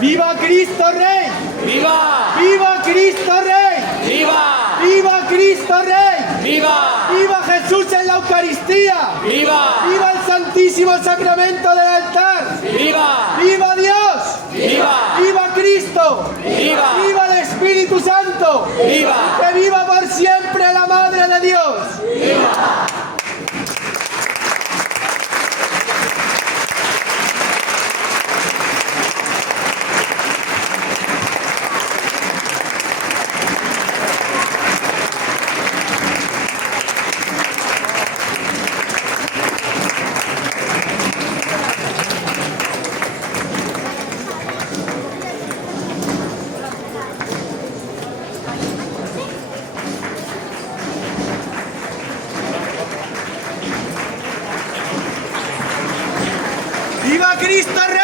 ¡Viva Cristo Rey! ¡Viva! ¡Viva Cristo Rey! ¡Viva! ¡Viva Cristo Rey! ¡Viva! ¡Viva Jesús en la Eucaristía! ¡Viva! ¡Viva el Santísimo Sacramento del altar! ¡Viva! ¡Viva Dios! ¡Viva! ¡Viva Cristo! ¡Viva! ¡Viva el Espíritu Santo! ¡Viva! ¡Que viva por siempre la Madre de Dios! ¡Viva! ¡Viva Cristo Rey!